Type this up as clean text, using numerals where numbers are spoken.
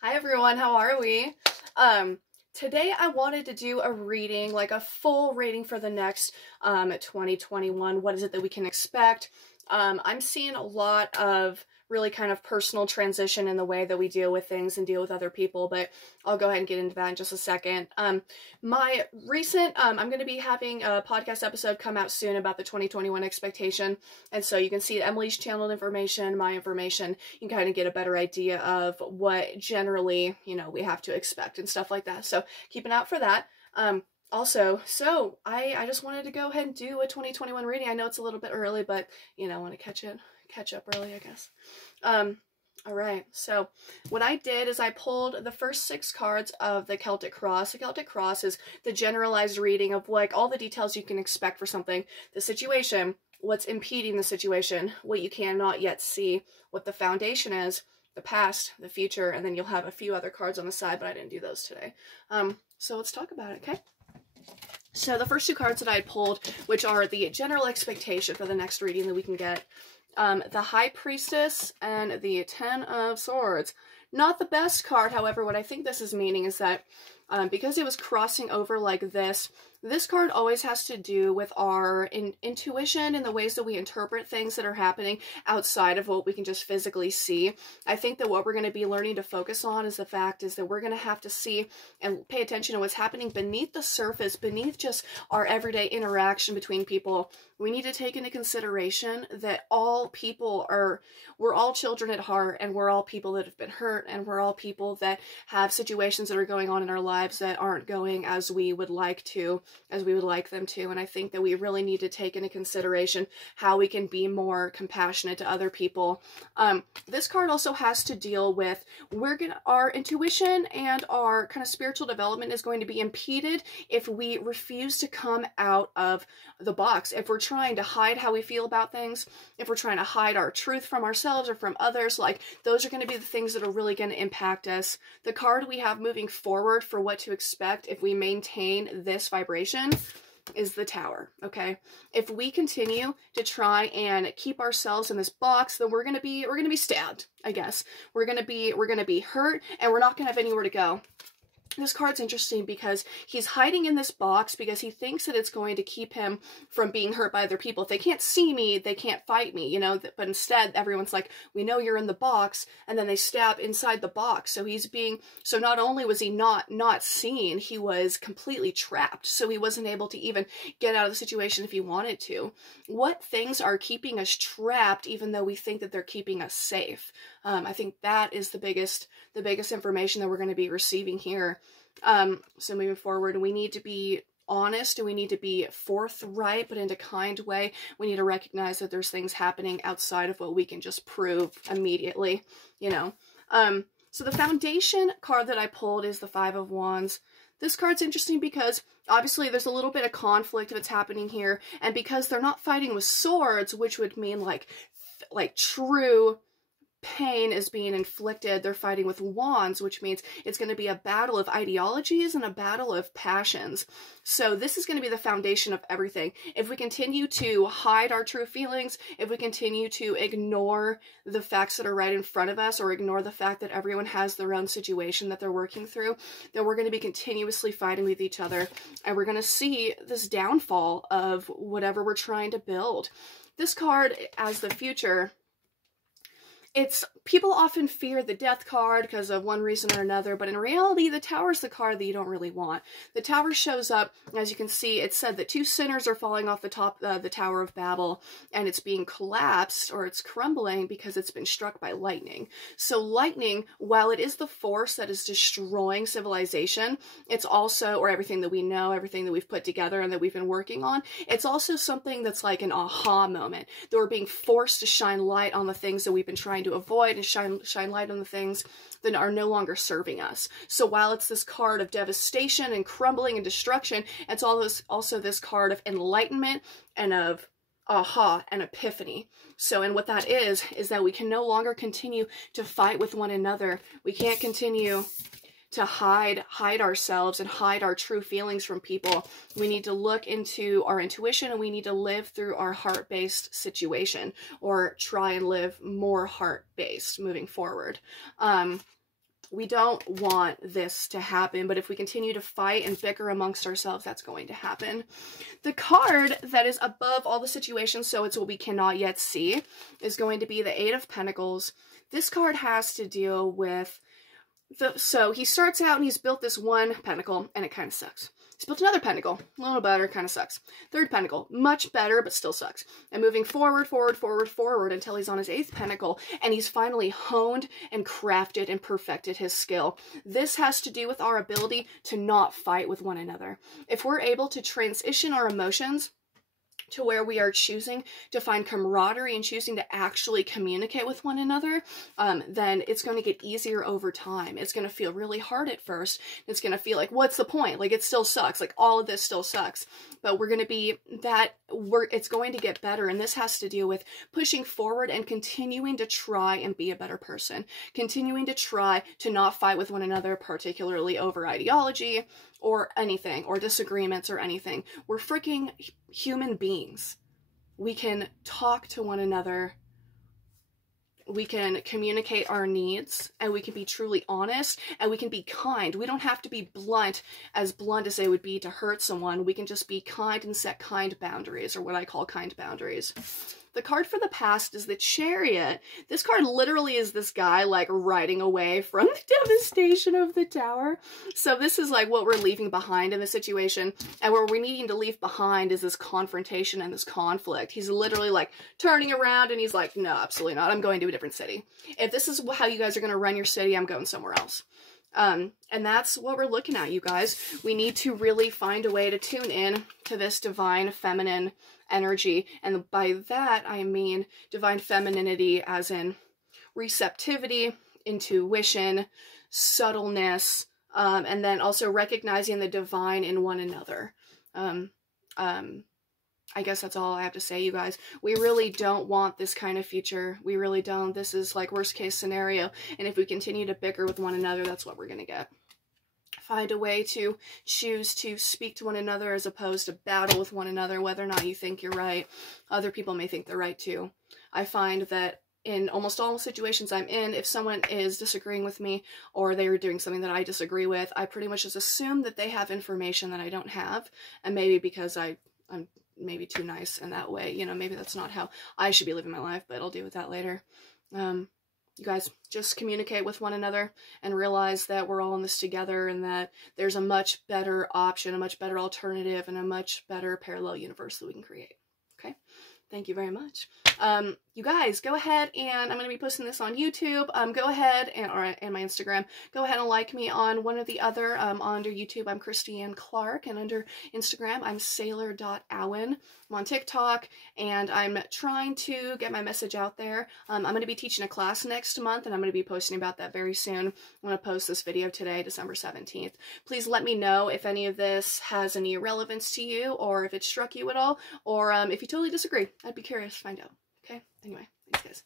Hi everyone, how are we? Today I wanted to do a reading, like a full reading for the next 2021. What is it that we can expect? I'm seeing a lot of really kind of personal transition in the way that we deal with things and deal with other people, but I'll go ahead and get into that in just a second. I'm going to be having a podcast episode come out soon about the 2021 expectation, and so you can see Emily's channeled information, my information. You can kind of get a better idea of what generally, we have to expect and stuff like that, so keep an eye out for that. I just wanted to go ahead and do a 2021 reading. I know it's a little bit early, but, I want to catch up early, I guess. Alright, so what I did is I pulled the first 6 cards of the Celtic Cross. The Celtic Cross is the generalized reading of, like, all the details you can expect for something. The situation, what's impeding the situation, what you cannot yet see, what the foundation is, the past, the future, and then you'll have a few other cards on the side, but I didn't do those today. So let's talk about it, okay? So the first 2 cards that I pulled, which are the general expectation for the next reading that we can get, the High Priestess and the 10 of Swords. Not the best card, however, what I think this is meaning is that because it was crossing over like this card always has to do with our intuition and the ways that we interpret things that are happening outside of what we can just physically see. I think that what we're going to be learning to focus on is the fact is that we're going to have to see and pay attention to what's happening beneath the surface, beneath just our everyday interaction between people. We need to take into consideration that all people we're all children at heart, and we're all people that have been hurt, and we're all people that have situations that are going on in our lives that aren't going as we would like them to. And I think that we really need to take into consideration how we can be more compassionate to other people. This card also has to deal with our intuition and our kind of spiritual development is going to be impeded if we refuse to come out of the box. If we're trying to hide how we feel about things, if we're trying to hide our truth from ourselves or from others, like, those are going to be the things that are really going to impact us. The card we have moving forward for what to expect if we maintain this vibration is the Tower, okay? If we continue to try and keep ourselves in this box, then we're gonna be stabbed, I guess. We're gonna be hurt, and we're not gonna have anywhere to go. This card's interesting because he's hiding in this box because he thinks that it's going to keep him from being hurt by other people. If they can't see me, they can't fight me, but instead everyone's like, we know you're in the box, and then they stab inside the box. So not only was he not seen, he was completely trapped. So he wasn't able to even get out of the situation if he wanted to. What things are keeping us trapped even though we think that they're keeping us safe? I think that is the biggest information that we're going to be receiving here. So moving forward, we need to be honest and we need to be forthright, but in a kind way. We need to recognize that there's things happening outside of what we can just prove immediately, So the foundation card that I pulled is the 5 of Wands. This card's interesting because obviously there's a little bit of conflict that's happening here, and because they're not fighting with swords, which would mean like true pain is being inflicted, they're fighting with wands, which means it's going to be a battle of ideologies and a battle of passions. So this is going to be the foundation of everything. If we continue to hide our true feelings, if we continue to ignore the facts that are right in front of us, or ignore the fact that everyone has their own situation that they're working through, then we're going to be continuously fighting with each other, and we're going to see this downfall of whatever we're trying to build. This card, as the future, people often fear the Death card because of one reason or another, but in reality, the Tower is the card that you don't really want. The Tower shows up, as you can see, it said that 2 sinners are falling off the top of the Tower of Babel, and it's being collapsed, or it's crumbling, because it's been struck by lightning. So lightning, while it is the force that is destroying civilization, it's also, or everything that we know, everything that we've put together and that we've been working on, it's also something that's like an aha moment, that we're being forced to shine light on the things that we've been trying to avoid, and shine light on the things that are no longer serving us. So while it's this card of devastation and crumbling and destruction, it's also this card of enlightenment and of aha and epiphany. So, and what that is that we can no longer continue to fight with one another. We can't continue to hide ourselves and hide our true feelings from people. We need to look into our intuition, and we need to live through our heart-based situation, or try and live more heart-based moving forward. We don't want this to happen, but if we continue to fight and bicker amongst ourselves, that's going to happen. The card that is above all the situations, so it's what we cannot yet see, is going to be the Eight of Pentacles. This card has to deal with so he starts out and he's built this one pentacle, and it kind of sucks. He's built another pentacle, a little better, kind of sucks. Third pentacle, much better, but still sucks. And moving forward, forward, forward, forward until he's on his 8th pentacle, and he's finally honed and crafted and perfected his skill. This has to do with our ability to not fight with one another. If we're able to transition our emotions to where we are choosing to find camaraderie and choosing to actually communicate with one another, then it's going to get easier over time. It's going to feel really hard at first. It's going to feel like, what's the point? Like, it still sucks. Like, all of this still sucks. But we're going to be it's going to get better. And this has to do with pushing forward and continuing to try and be a better person. Continuing to try to not fight with one another, particularly over ideology or anything, or disagreements or anything. We're freaking human beings. We can talk to one another. We can communicate our needs, and we can be truly honest, and we can be kind. We don't have to be blunt as they would be to hurt someone. We can just be kind and set kind boundaries, or what I call kind boundaries. The card for the past is the Chariot. This card literally is this guy, like, riding away from the devastation of the tower. So this is, like, what we're leaving behind in the situation. And what we're needing to leave behind is this confrontation and this conflict. He's literally, like, turning around, and he's like, no, absolutely not. I'm going to a different city. If this is how you guys are going to run your city, I'm going somewhere else. And that's what we're looking at, you guys. We need to really find a way to tune in to this divine feminine energy. And by that, I mean divine femininity as in receptivity, intuition, subtleness, and then also recognizing the divine in one another. I guess that's all I have to say, you guys. We really don't want this kind of future. We really don't. This is like worst case scenario. And if we continue to bicker with one another, that's what we're going to get. Find a way to choose to speak to one another as opposed to battle with one another, whether or not you think you're right. Other people may think they're right too. I find that in almost all situations I'm in, if someone is disagreeing with me or they are doing something that I disagree with, I pretty much just assume that they have information that I don't have. And maybe because I'm maybe too nice in that way, you know, maybe that's not how I should be living my life, but I'll deal with that later. You guys, just communicate with one another and realize that we're all in this together and that there's a much better option, a much better alternative, and a much better parallel universe that we can create. Okay? Thank you very much. You guys, go ahead and I'm going to be posting this on YouTube. Go ahead and my Instagram. Go ahead and like me on one or the other. Under YouTube, I'm Christiane Clark, and under Instagram, I'm sailor.owen. I'm on TikTok, and I'm trying to get my message out there. I'm going to be teaching a class next month, and I'm going to be posting about that very soon. I'm going to post this video today, December 17th. Please let me know if any of this has any relevance to you, or if it struck you at all, or if you totally disagree. I'd be curious to find out. Okay? Anyway, thanks guys.